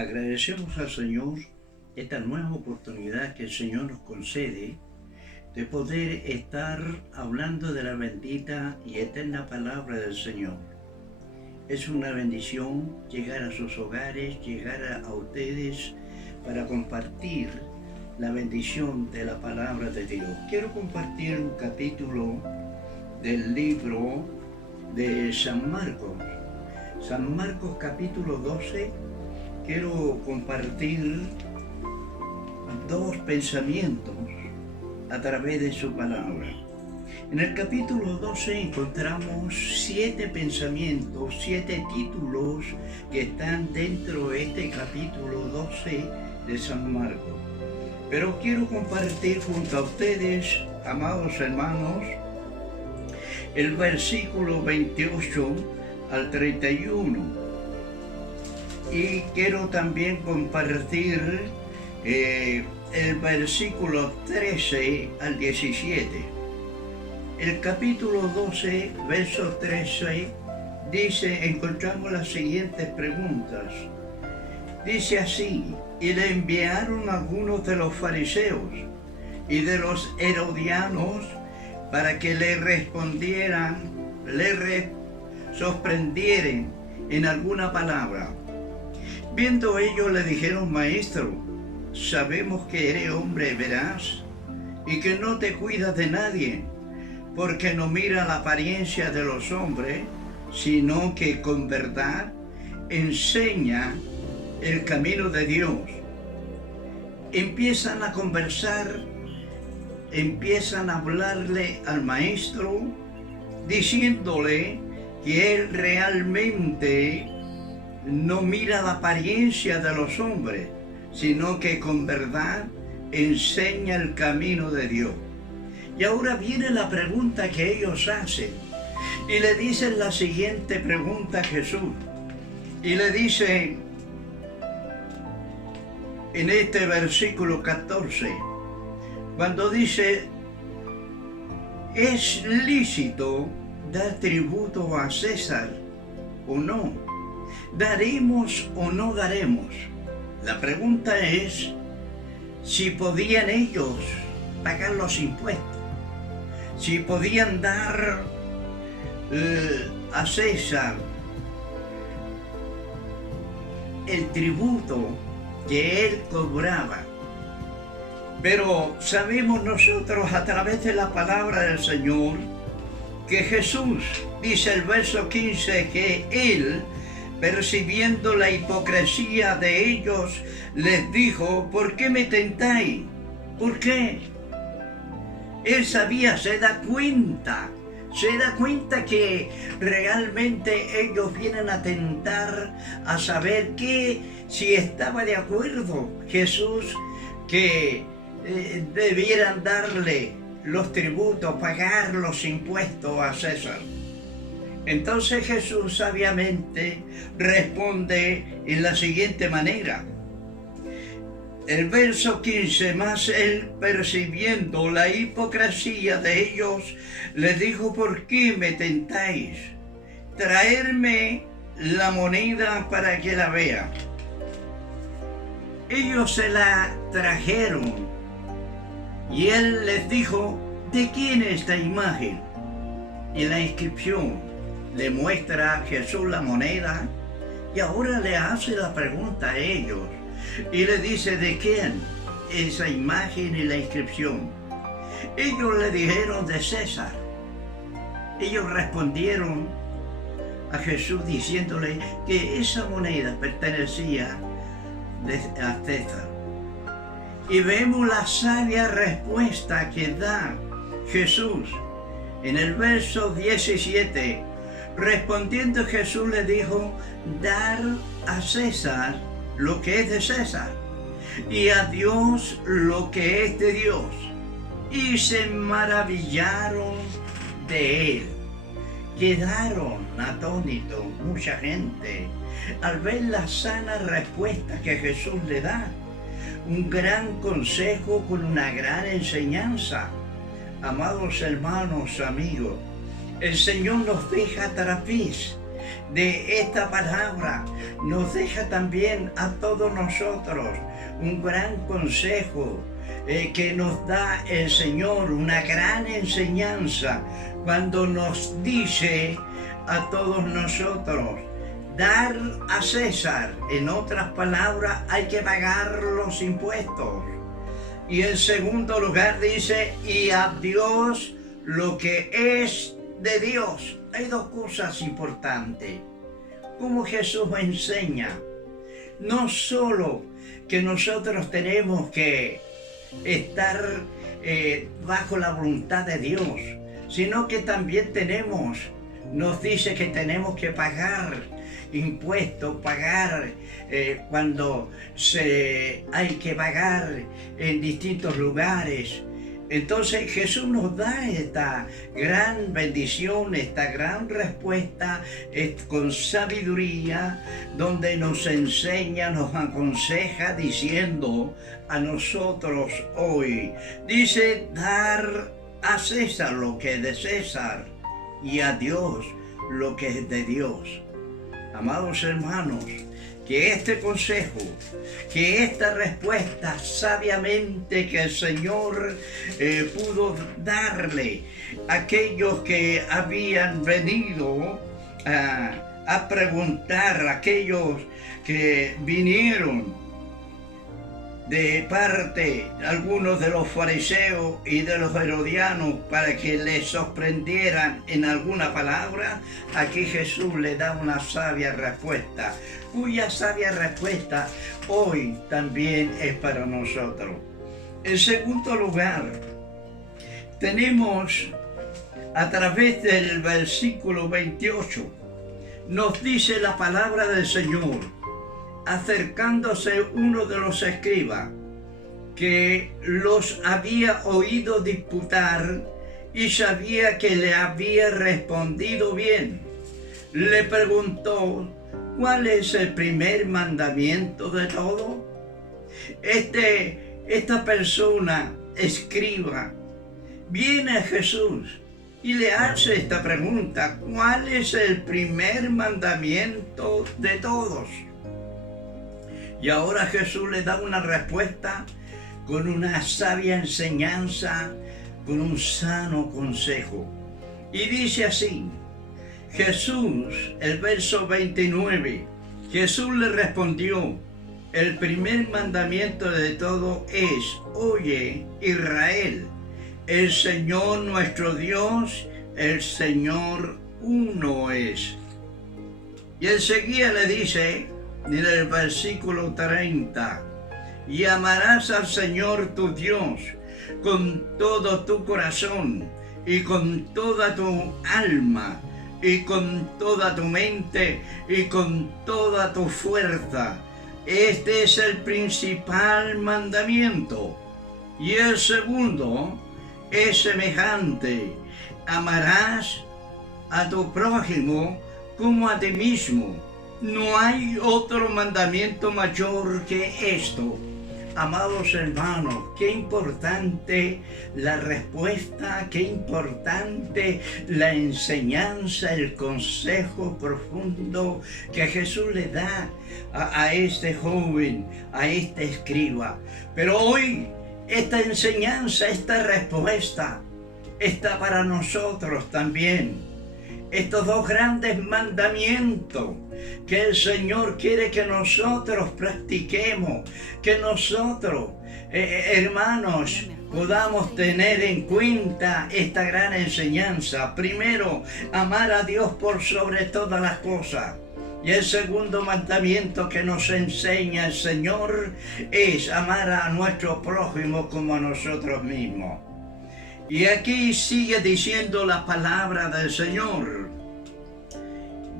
Agradecemos al Señor esta nueva oportunidad que el Señor nos concede de poder estar hablando de la bendita y eterna palabra del Señor. Es una bendición llegar a sus hogares, llegar a ustedes para compartir la bendición de la palabra de Dios. Quiero compartir un capítulo del libro de San Marcos. San Marcos capítulo 12. Quiero compartir dos pensamientos a través de su palabra. En el capítulo 12 encontramos 7 pensamientos, 7 títulos que están dentro de este capítulo 12 de San Marcos. Pero quiero compartir junto a ustedes, amados hermanos, el versículo 28 al 31. Y quiero también compartir el versículo 13 al 17. El capítulo 12, verso 13, encontramos las siguientes preguntas. Dice así: y le enviaron algunos de los fariseos y de los herodianos para que le respondieran, sorprendieran en alguna palabra. Viendo ellos le dijeron: Maestro, sabemos que eres hombre veraz y que no te cuidas de nadie, porque no mira la apariencia de los hombres, sino que con verdad enseña el camino de Dios. Empiezan a conversar, empiezan a hablarle al maestro, diciéndole que él realmente no mira la apariencia de los hombres, sino que con verdad enseña el camino de Dios. Y ahora viene la pregunta que ellos hacen, y le dicen la siguiente pregunta a Jesús, y le dice en este versículo 14, cuando dice: ¿es lícito dar tributo a César o no? ¿Daremos o no daremos? La pregunta es si podían ellos pagar los impuestos, si podían dar a César el tributo que él cobraba. Pero sabemos nosotros a través de la palabra del Señor que Jesús, dice el verso 15, que él, percibiendo la hipocresía de ellos, les dijo: ¿por qué me tentáis? ¿Por qué? Él sabía, se da cuenta que realmente ellos vienen a tentar, a saber que si estaba de acuerdo Jesús que debieran darle los tributos, pagar los impuestos a César. Entonces Jesús sabiamente responde en la siguiente manera. El verso 15, más él, percibiendo la hipocresía de ellos, les dijo: ¿por qué me tentáis? Traerme la moneda para que la vea. Ellos se la trajeron y él les dijo: ¿de quién es esta imagen? Y la inscripción. Le muestra a Jesús la moneda y ahora le hace la pregunta a ellos y le dice: ¿de quién esa imagen y la inscripción? Ellos le dijeron: de César. Ellos respondieron a Jesús diciéndole que esa moneda pertenecía a César. Y vemos la sabia respuesta que da Jesús en el verso 17. Respondiendo Jesús le dijo: dar a César lo que es de César y a Dios lo que es de Dios. Y se maravillaron de él. Quedaron atónitos mucha gente al ver la sana respuesta que Jesús le da. Un gran consejo con una gran enseñanza. Amados hermanos, amigos, el Señor nos deja a través de esta palabra nos deja también a todos nosotros un gran consejo que nos da el Señor, una gran enseñanza cuando nos dice a todos nosotros: dar a César. En otras palabras, hay que pagar los impuestos. Y en segundo lugar dice: y a Dios lo que es de Dios. Hay dos cosas importantes. Como Jesús enseña, no solo que nosotros tenemos que estar bajo la voluntad de Dios, sino que también nos dice que tenemos que pagar impuestos, pagar cuando hay que pagar en distintos lugares. Entonces Jesús nos da esta gran bendición, esta gran respuesta con sabiduría, donde nos enseña, nos aconseja diciendo a nosotros hoy, dice: dar a César lo que es de César y a Dios lo que es de Dios. Amados hermanos, que este consejo, que esta respuesta sabiamente que el Señor pudo darle a aquellos que habían venido a preguntar, aquellos que vinieron de parte algunos de los fariseos y de los herodianos para que les sorprendieran en alguna palabra, aquí Jesús le da una sabia respuesta, cuya sabia respuesta hoy también es para nosotros. En segundo lugar, tenemos a través del versículo 28, nos dice la palabra del Señor: acercándose uno de los escribas que los había oído disputar y sabía que le había respondido bien, le preguntó: ¿cuál es el primer mandamiento de todo? Esta persona, escriba, viene a Jesús y le hace esta pregunta: ¿cuál es el primer mandamiento de todos? Y ahora Jesús le da una respuesta con una sabia enseñanza, con un sano consejo. Y dice así, Jesús, el verso 29, Jesús le respondió: el primer mandamiento de todo es: oye, Israel, el Señor nuestro Dios, el Señor uno es. Y enseguida le dice, en el versículo 30, y amarás al Señor tu Dios con todo tu corazón y con toda tu alma y con toda tu mente y con toda tu fuerza. Este es el principal mandamiento. Y el segundo es semejante: amarás a tu prójimo como a ti mismo. No hay otro mandamiento mayor que esto. Amados hermanos, qué importante la respuesta, qué importante la enseñanza, el consejo profundo que Jesús le da a este joven, a este escriba. Pero hoy esta enseñanza, esta respuesta está para nosotros también. Estos dos grandes mandamientos que el Señor quiere que nosotros practiquemos, que nosotros, hermanos, podamos tener en cuenta esta gran enseñanza. Primero, amar a Dios por sobre todas las cosas. Y el segundo mandamiento que nos enseña el Señor es amar a nuestro prójimo como a nosotros mismos. Y aquí sigue diciendo la palabra del Señor.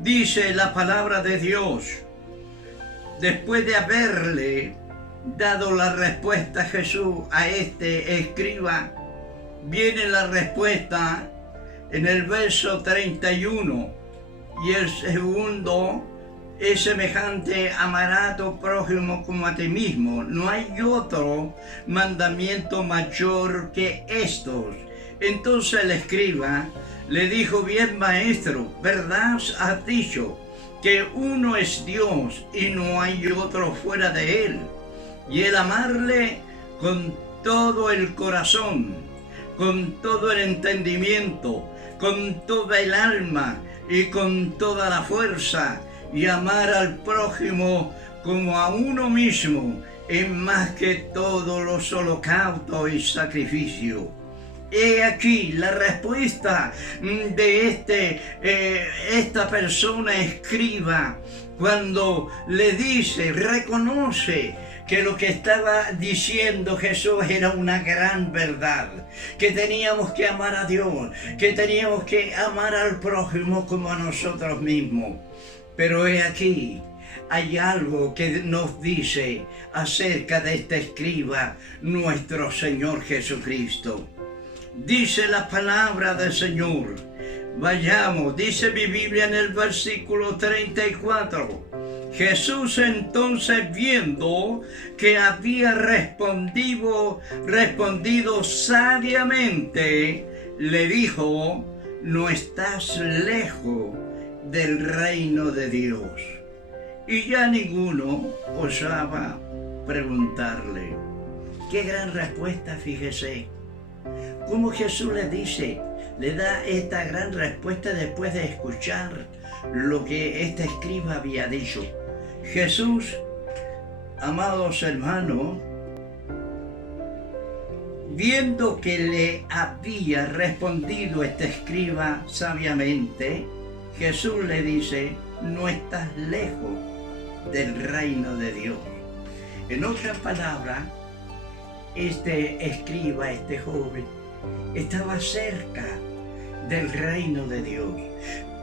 Dice la palabra de Dios, después de haberle dado la respuesta a Jesús a este escriba, viene la respuesta en el verso 31. Y el segundo es semejante: amarás a tu prójimo como a ti mismo. No hay otro mandamiento mayor que estos. Entonces el escriba Le dijo: bien, maestro, verdad has dicho que uno es Dios y no hay otro fuera de él, y el amarle con todo el corazón, con todo el entendimiento, con toda el alma y con toda la fuerza, y amar al prójimo como a uno mismo, es más que todos los holocaustos y sacrificios. He aquí la respuesta de esta persona escriba, cuando le dice, reconoce que lo que estaba diciendo Jesús era una gran verdad, que teníamos que amar a Dios, que teníamos que amar al prójimo como a nosotros mismos. Pero he aquí, hay algo que nos dice acerca de este escriba, nuestro Señor Jesucristo. Dice la palabra del Señor. Vayamos, dice mi Biblia en el versículo 34. Jesús entonces, viendo que había respondido sabiamente, le dijo: no estás lejos del reino de Dios. Y ya ninguno osaba preguntarle. Qué gran respuesta, fíjese. Cómo Jesús le da esta gran respuesta después de escuchar lo que este escriba había dicho. Jesús, amados hermanos, viendo que le había respondido este escriba sabiamente, Jesús le dice: no estás lejos del reino de Dios. En otras palabras, este escriba, este joven, estaba cerca del reino de Dios.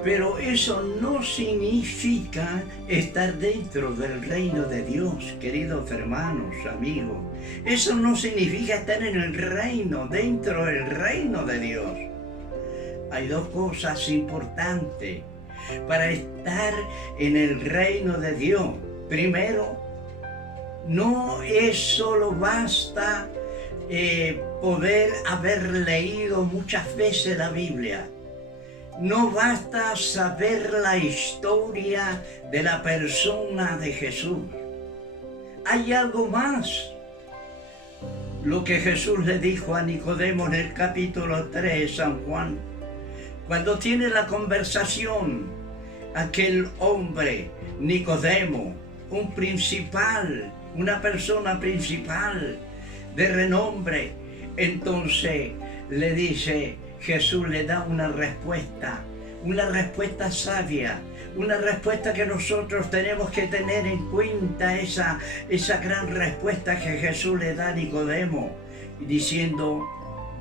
Pero eso no significa estar dentro del reino de Dios, queridos hermanos, amigos. Eso no significa estar en el reino, dentro del reino de Dios. Hay dos cosas importantes para estar en el reino de Dios. Primero, no es solo basta poder haber leído muchas veces la Biblia. No basta saber la historia de la persona de Jesús. Hay algo más. Lo que Jesús le dijo a Nicodemo en el capítulo 3 de San Juan, cuando tiene la conversación, aquel hombre, Nicodemo, un principal, una persona principal de renombre, entonces le dice, Jesús le da una respuesta sabia, una respuesta que nosotros tenemos que tener en cuenta, esa gran respuesta que Jesús le da a Nicodemo, diciendo: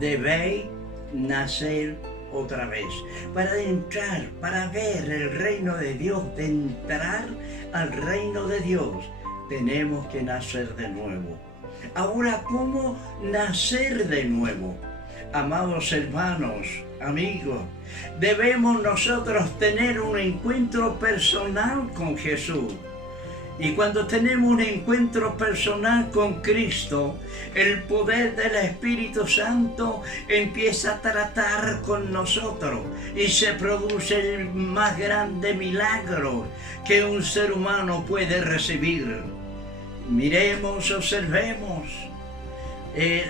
debéis nacer otra vez. Para entrar, para ver el reino de Dios, de entrar al reino de Dios, tenemos que nacer de nuevo. Ahora, ¿cómo nacer de nuevo? Amados hermanos, amigos, debemos nosotros tener un encuentro personal con Jesús. Y cuando tenemos un encuentro personal con Cristo, el poder del Espíritu Santo empieza a tratar con nosotros y se produce el más grande milagro que un ser humano puede recibir. Miremos, observemos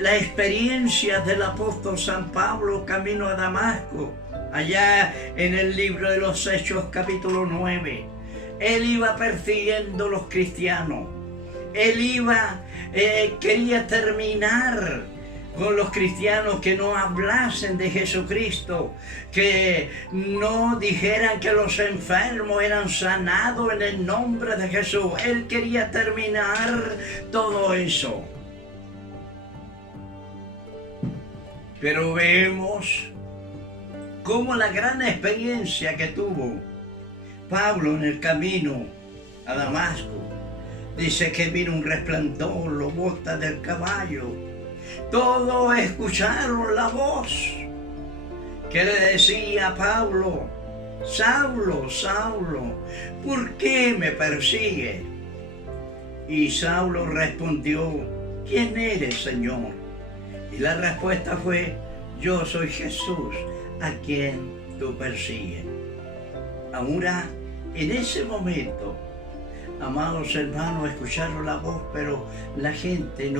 la experiencia del apóstol San Pablo camino a Damasco, allá en el libro de los Hechos capítulo 9. Él iba persiguiendo a los cristianos. Él quería terminar con los cristianos, que no hablasen de Jesucristo, que no dijeran que los enfermos eran sanados en el nombre de Jesús. Él quería terminar todo eso. Pero vemos cómo la gran experiencia que tuvo Pablo en el camino a Damasco, dice que vino un resplandor, los botas del caballo. Todos escucharon la voz que le decía a Pablo: Saulo, Saulo, ¿por qué me persigues? Y Saulo respondió: ¿quién eres, Señor? Y la respuesta fue: yo soy Jesús, a quien tú persigues. Ahora, en ese momento, amados hermanos, escucharon la voz, pero la gente,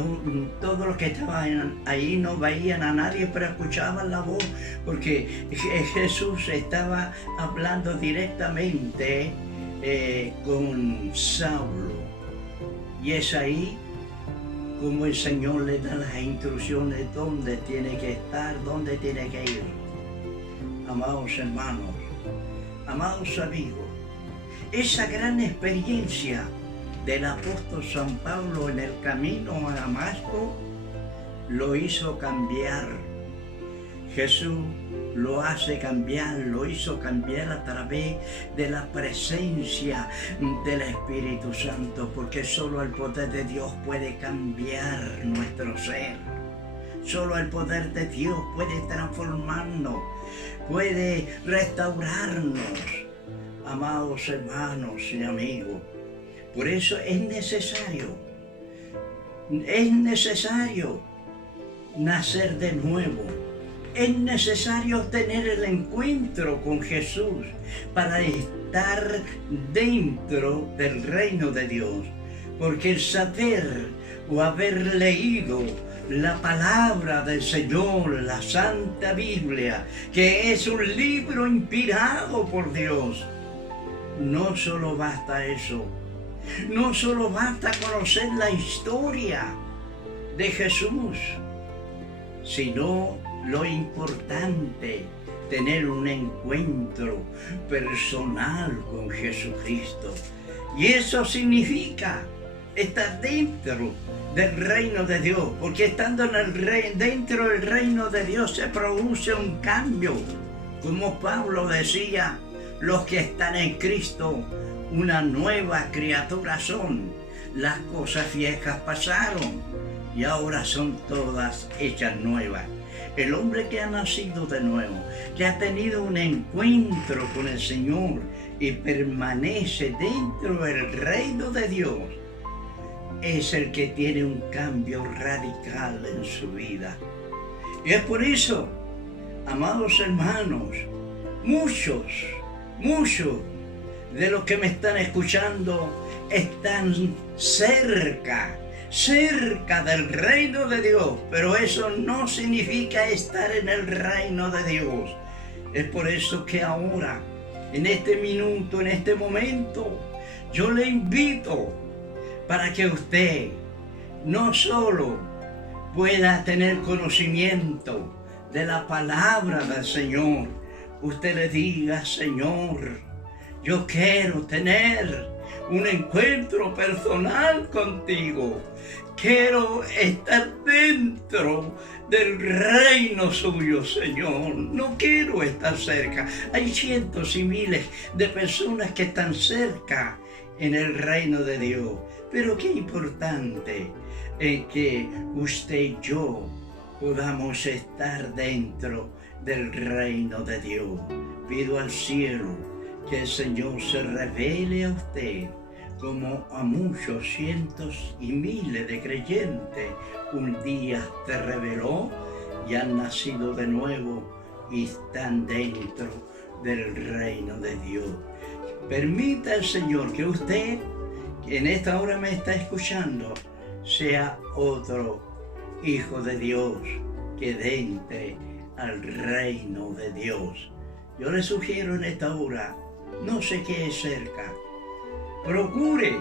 todos los que estaban ahí no veían a nadie, pero escuchaban la voz, porque Jesús estaba hablando directamente con Saulo. Y es ahí como el Señor le da las instrucciones dónde tiene que estar, dónde tiene que ir. Amados hermanos, amados amigos, esa gran experiencia del apóstol San Pablo en el camino a Damasco lo hizo cambiar. Jesús lo hace cambiar, lo hizo cambiar a través de la presencia del Espíritu Santo, porque solo el poder de Dios puede cambiar nuestro ser. Solo el poder de Dios puede transformarnos, puede restaurarnos. Amados hermanos y amigos, por eso es necesario nacer de nuevo. Es necesario tener el encuentro con Jesús para estar dentro del reino de Dios. Porque el saber o haber leído la palabra del Señor, la Santa Biblia, que es un libro inspirado por Dios, no solo basta eso. No solo basta conocer la historia de Jesús, sino lo importante, tener un encuentro personal con Jesucristo. Y eso significa estar dentro del reino de Dios, porque estando dentro del reino de Dios se produce un cambio. Como Pablo decía, los que están en Cristo, una nueva criatura son. Las cosas viejas pasaron y ahora son todas hechas nuevas. El hombre que ha nacido de nuevo, que ha tenido un encuentro con el Señor y permanece dentro del reino de Dios, es el que tiene un cambio radical en su vida. Y es por eso, amados hermanos, muchos de los que me están escuchando están cerca del reino de Dios, pero eso no significa estar en el reino de Dios. Es por eso que ahora, en este minuto, en este momento, yo le invito para que usted no solo pueda tener conocimiento de la palabra del Señor, usted le diga: Señor, yo quiero tener un encuentro personal contigo. Quiero estar dentro del reino suyo, Señor. No quiero estar cerca. Hay cientos y miles de personas que están cerca en el reino de Dios. Pero qué importante es que usted y yo podamos estar dentro del reino de Dios. Pido al cielo que el Señor se revele a usted, como a muchos cientos y miles de creyentes un día te reveló y han nacido de nuevo y están dentro del reino de Dios. Permita al Señor que usted, que en esta hora me está escuchando, sea otro hijo de Dios que entre al reino de Dios. Yo le sugiero en esta hora, no se quede cerca. Procure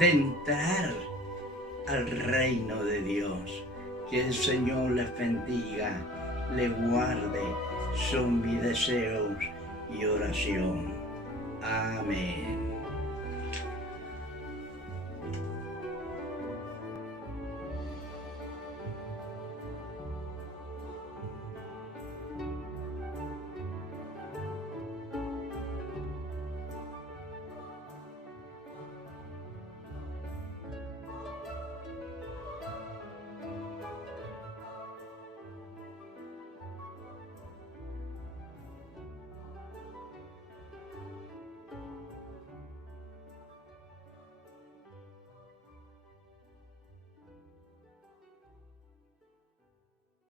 de entrar al reino de Dios. Que el Señor les bendiga, les guarde. Son mis deseos y oración. Amén.